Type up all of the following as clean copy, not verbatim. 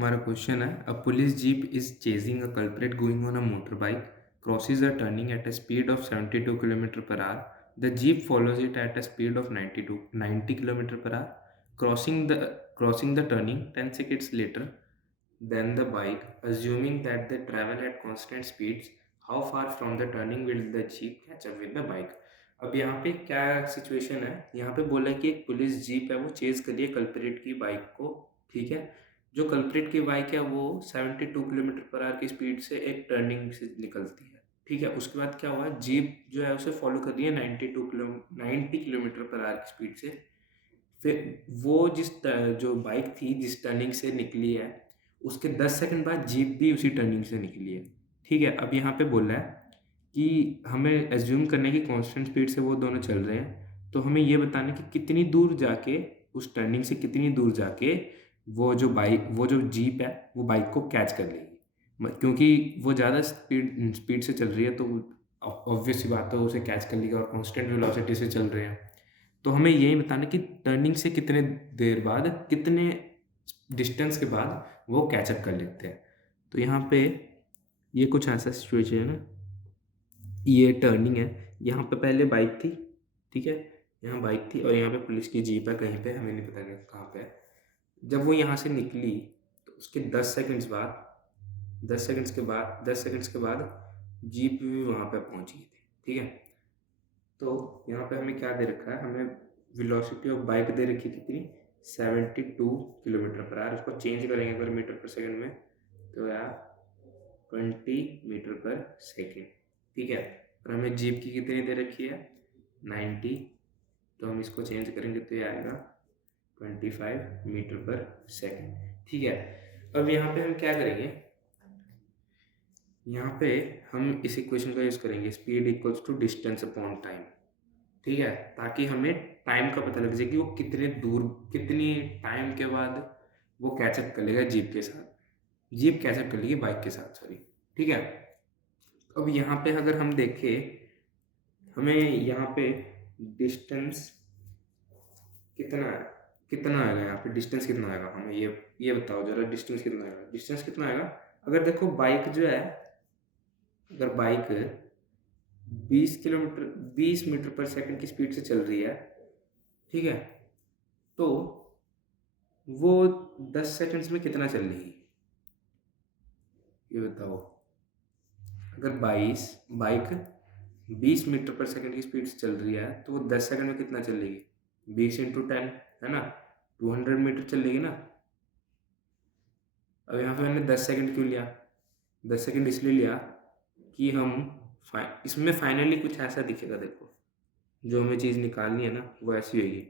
हमारा क्वेश्चन है अ police jeep is chasing a culprit going on a motor bike crosses a turning at a speed of 72 kilometre per hour the jeep follows it at a speed of 90 kilometre per hour crossing the turning 10 seconds later than the bike assuming that they travel at constant speeds how far from the turning will the jeep catch up with the bike। अब यहाँ पे क्या situation है, यहाँ पे बोला है कि एक पुलिस जीप है वो चेज कर रही है कल्प्रिट की बाइक को। ठीक है, जो कल्प्रिट की बाइक है वो 72 किलोमीटर पर आवर की स्पीड से एक टर्निंग से निकलती है। ठीक है, उसके बाद क्या हुआ, जीप जो है उसे फॉलो कर रही है 90 किलोमीटर पर आवर की स्पीड से। फिर वो जो बाइक थी जिस टर्निंग से निकली है उसके 10 सेकंड बाद जीप भी उसी टर्निंग से निकली है। ठीक है, अब यहाँ पे बोल रहा है कि हमें एज्यूम करना है कि कांस्टेंट स्पीड से वो दोनों चल रहे हैं, तो हमें ये बताना है कि कितनी दूर जाके, उस टर्निंग से कितनी दूर जाके वो जो जीप है वो बाइक को कैच कर लेगी। क्योंकि वो ज़्यादा स्पीड स्पीड से चल रही है तो ऑब्वियस सी बात है उसे कैच कर लेगा, और कांस्टेंट वेलोसिटी से चल रहे हैं तो हमें यही बताना है कि टर्निंग से कितने देर बाद, कितने डिस्टेंस के बाद वो कैचअप कर लेते हैं। तो यहाँ पे ये कुछ ऐसा सिचुएशन है ना, ये टर्निंग है, यहाँ पे पहले बाइक थी। ठीक है, यहाँ बाइक थी और यहाँ पे पुलिस की जीप है कहीं पे, हमें नहीं पता कि कहाँ पे है। जब वो यहाँ से निकली तो उसके 10 सेकंड्स के बाद जीप भी वहाँ पे पहुँच गई थी। ठीक है, तो यहाँ पे हमें क्या दे रखा है, हमें वेलोसिटी ऑफ बाइक दे रखी कितनी, 72 किलोमीटर पर आवर। उसको चेंज करेंगे अगर मीटर पर सेकंड में तो यार 20 मीटर पर सेकंड। ठीक है, और हमें जीप की कितनी दे रखी है 90, तो हम इसको चेंज करेंगे तो ये आएगा 25 मीटर पर सेकंड। ठीक है, अब यहाँ पे हम क्या करेंगे, यहाँ पे हम इस इक्वेशन का यूज़ करेंगे, speed equals to distance upon time. ठीक है, ताकि हमें टाइम का पता लग जाए कि वो कितने दूर, कितनी टाइम के बाद वो कैचअप कर लेगा जीप के साथ, जीप कैचअप कर लेगी बाइक के साथ, सॉरी। ठीक है, अब यहाँ पे अगर हम देखें, हमें यहाँ पे डिस्टेंस कितना है, कितना आएगा यहाँ पे डिस्टेंस कितना आएगा, हमें ये बताओ जरा, डिस्टेंस कितना आएगा, डिस्टेंस कितना आएगा। अगर देखो बाइक जो है, अगर बाइक 20 मीटर पर सेकंड की स्पीड से चल रही है, ठीक है, तो वो 10 सेकंड्स में कितना चल रही है ये बताओ। अगर बाइक 20 मीटर पर सेकंड की स्पीड से चल रही है तो वो 10 सेकंड में कितना चलेगी, 20 × 10 है ना, 200 मीटर चलेगी ना। अब यहाँ पे मैंने 10 सेकंड क्यों लिया, 10 सेकंड इसलिए लिया कि हम इसमें फाइनली कुछ ऐसा दिखेगा, देखो जो हमें चीज़ निकालनी है ना वो ऐसी होगी,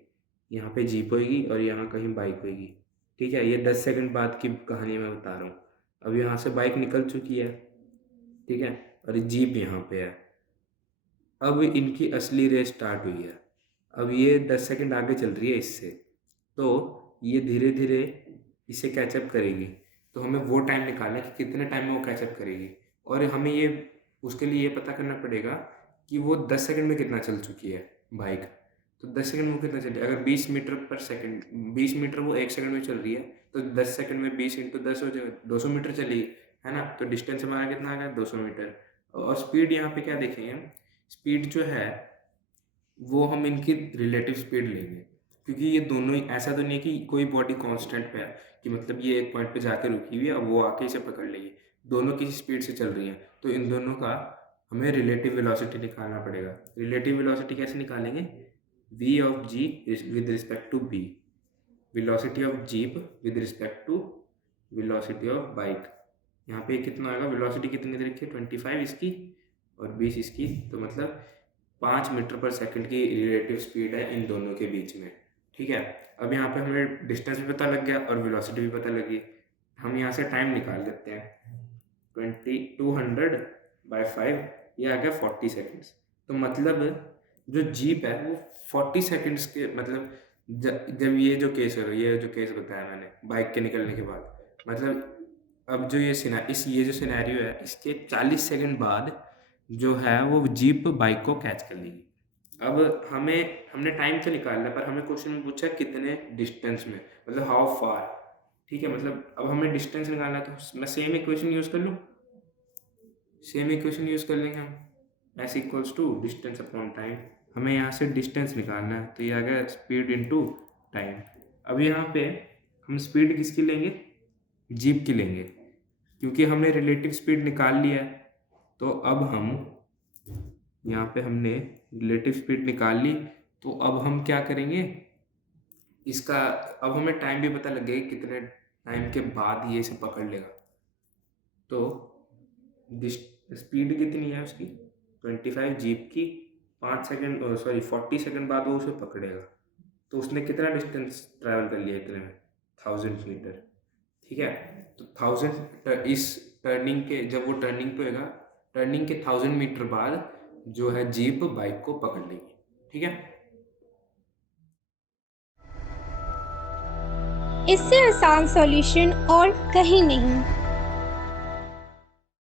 यहाँ पे जीप होगी और यहाँ कहीं बाइक होगी। ठीक है, ये 10 सेकंड बाद की कहानी मैं बता रहा हूँ। अब यहाँ से बाइक निकल चुकी है, ठीक है, और जीप यहाँ पे है। अब इनकी असली रेस स्टार्ट हुई है, अब ये 10 सेकंड आगे चल रही है इससे, तो ये धीरे धीरे इसे कैचअप करेगी। तो हमें वो टाइम निकालना है कि कितने टाइम में वो कैचअप करेगी, और हमें ये उसके लिए ये पता करना पड़ेगा कि वो 10 सेकंड में कितना चल चुकी है बाइक। तो 10 सेकंड में वो कितना चली, अगर 20 मीटर पर सेकंड, 20 मीटर वो 1 सेकंड में चल रही है, तो 10 सेकंड में 20 × 10 हो जाएगा, 200 मीटर चली है ना। तो डिस्टेंस हमारा कितना आ गया, 200 मीटर। और स्पीड यहाँ पे क्या देखेंगे, स्पीड जो है वो हम इनकी रिलेटिव स्पीड लेंगे, क्योंकि ये दोनों ही, ऐसा तो नहीं है कि कोई बॉडी कांस्टेंट पे है कि मतलब ये एक पॉइंट पे जाके रुकी हुई है अब वो आके इसे पकड़ लेगी, दोनों किसी स्पीड से चल रही हैं, तो इन दोनों का हमें रिलेटिव वेलोसिटी निकालना पड़ेगा। रिलेटिव वेलोसिटी कैसे निकालेंगे, v of g with respect to b, velocity of jeep with respect to velocity of bike. यहाँ पे कितना आएगा, वेलोसिटी कितनी दे रखी है 25 इसकी और 20 इसकी, तो मतलब 5 मीटर पर सेकंड की रिलेटिव स्पीड है इन दोनों के बीच में। ठीक है, अब यहाँ पे हमें डिस्टेंस भी पता लग गया और वेलोसिटी भी पता लगी। हम यहाँ से टाइम निकाल लेते हैं, 200/5, ये आ गया 40 सेकेंड्स। तो मतलब जो जीप है वो 40 सेकेंड्स के, मतलब जब ये जो केस बताया मैंने बाइक के निकलने के बाद, मतलब अब जो ये जो सिनेरियो है इसके 40 सेकंड बाद जो है वो जीप बाइक को कैच कर लेगी। अब हमने टाइम तो निकालना है, पर हमें क्वेश्चन में पूछा कितने डिस्टेंस में, मतलब हाउ फार। ठीक है, मतलब अब हमें डिस्टेंस निकालना है तो मैं सेम इक्वेशन यूज़ कर लूँ, सेम इक्वेशन यूज़ कर लेंगे हम, s equals to distance upon time. हमें यहाँ से डिस्टेंस निकालना है तो ये आ गया स्पीड इनटू टाइम। अब यहाँ पे हम स्पीड किसकी लेंगे, जीप की लेंगे, क्योंकि हमने रिलेटिव स्पीड निकाल लिया है। तो अब हम यहाँ पे हमने रिलेटिव स्पीड निकाल ली, तो अब हम क्या करेंगे, इसका अब हमें टाइम भी पता लग गया कि कितने टाइम के बाद ये इसे पकड़ लेगा। तो स्पीड कितनी है उसकी 25 जीप की, 5 सेकंड सॉरी 40 सेकंड बाद वो उसे पकड़ेगा। तो उसने कितना डिस्टेंस ट्रैवल कर लिया इतने में, 1000 मीटर। ठीक है, तो 1000 इस टर्निंग के, जब वो टर्निंग पे होगा, टर्निंग के 1000 मीटर बाद जो है जीप बाइक को पकड़ लेगी। ठीक है, इससे आसान सॉल्यूशन और कहीं नहीं।